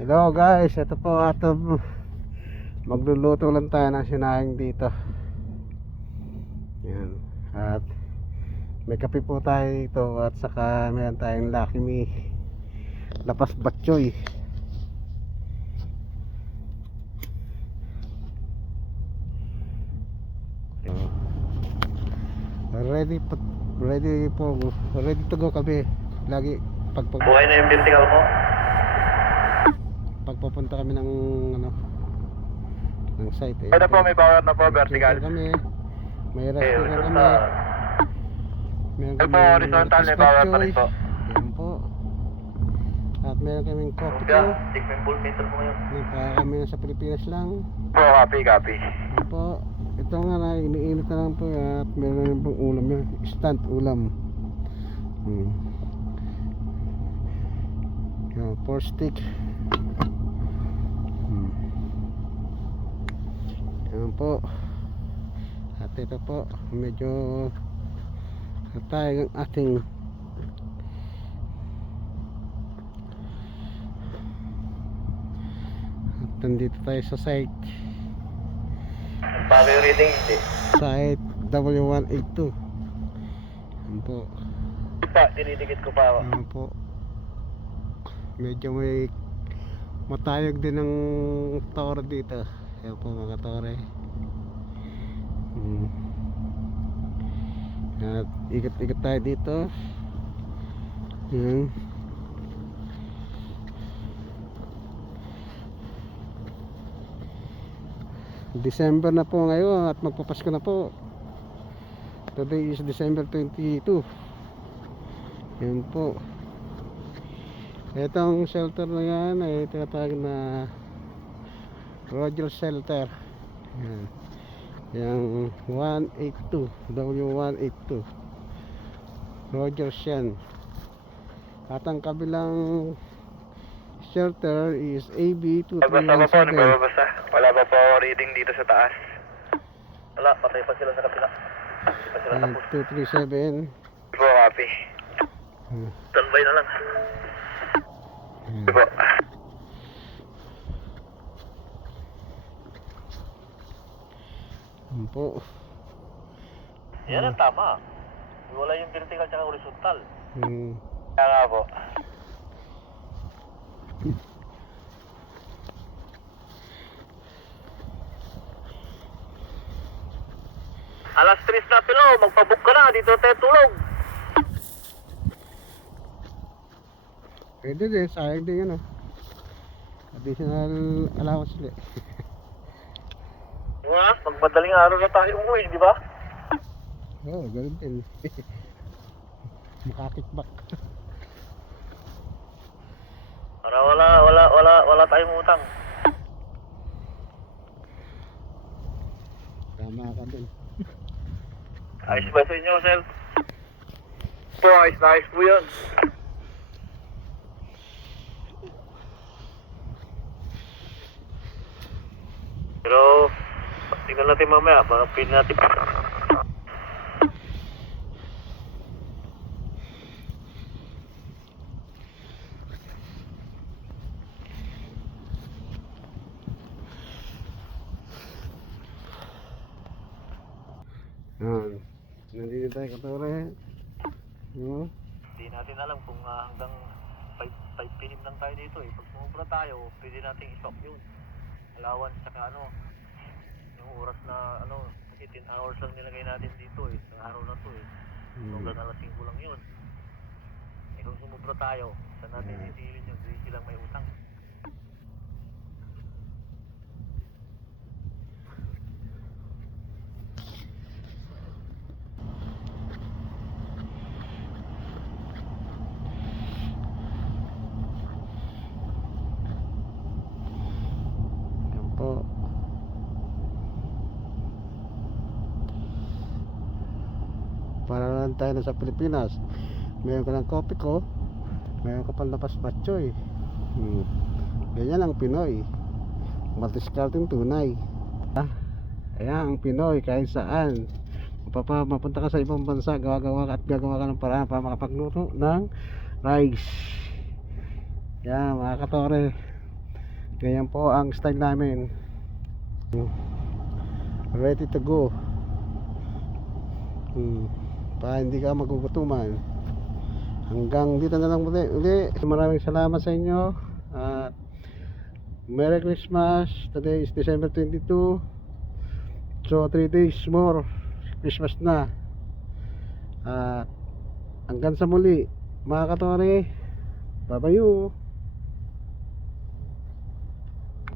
Hello guys, ito po ato magluluto lang tayo ng sinahing dito. Yan. At may kape po tayo dito at saka meron tayong Lucky Me lapas batchoy. Ready to go kami. Lagi Buhay na yung vertical mo? pagpapunta kami ng ng site Pwede po, may power na po, vertical. Kami, may Okay, rescue kami. horizontal. Meron Ay po, horizontal, may power pa rin po. Yan po. At meron kaming coffee Kaya, ko. check mo yung voltmeter mo ngayon. Para kami sa Pilipinas lang. Po, copy. Yan po. Ito nga na, iniinit na lang po at meron rin pong ulam yan. Instant ulam. Yan, 4 stick. Yan po. At ito po, medyo tayo ang ating at nandito tayo sa site Paano yung reading? Hindi. site W182. Yan po. Pa, dinidikit ko pa ako. Yan po. Medyo may matayog din ng tore dito. Yan po mga tore. At ikot-ikot tayo dito. Yan. December na po ngayon at magpapasko na po. Today is December 22. Yan po. Itong shelter na yan ay tinatawag na Roger Shelter. Yan. Yang 182 W182 Roger Shen. At ang kabilang shelter is Nagbasa AB2317. nagbabasa. Wala pa po reading dito sa taas. Wala, patay pa sila sa kapila. Hindi pa sila tapos. 237. Po, copy. Standby na lang. Po. Yan po. Yan ang tama. Wala yung vertical tsaka horizontal. Hmm. Kaya nga po. Alas 3 na pilo, magpabook ka na, dito tayo tulog. Pwede din, sayang din yan additional allowance ulit. Nga, magmadaling araw na tayo umuwi, di ba? Oo, ganun din. Makakickback. Para wala tayong utang. Tama ka din. Ayos ba sa inyo, sir? Po, ayos po yun. Pero, tingnan natin mamaya, mga pin natin. Yan. Nandito tayo katore. Hindi natin alam kung hanggang 5 PM lang tayo dito eh. Pag sumubra tayo, pwede nating i-stop yun. Allowance tsaka yung oras na kasi 10 hours lang nilagay natin dito eh. Sa araw na to eh. Hanggang alas 5 lang yun. Eh kung sumubra tayo, saan natin itilin yun? Hindi silang may utang. Yan po. Para lang tayo na sa Pilipinas. Meron ka ng kopi ko. Meron ka pang lapas batchoy. Ganyan ang Pinoy. Matiskarting tunay. Ayan ang Pinoy kahit saan. Mapunta ka sa ibang bansa, gagawa ka ng paraan para makapagluto ng rice. Yan mga katore. Ganyan po ang style namin. Ready to go. Pa hindi ka magugutuman. Hanggang dito na lang uli. Maraming salamat sa inyo. At Merry Christmas. Today is December 22. So 3 days more Christmas na. At hanggang sa muli mga katore. Bye bye you.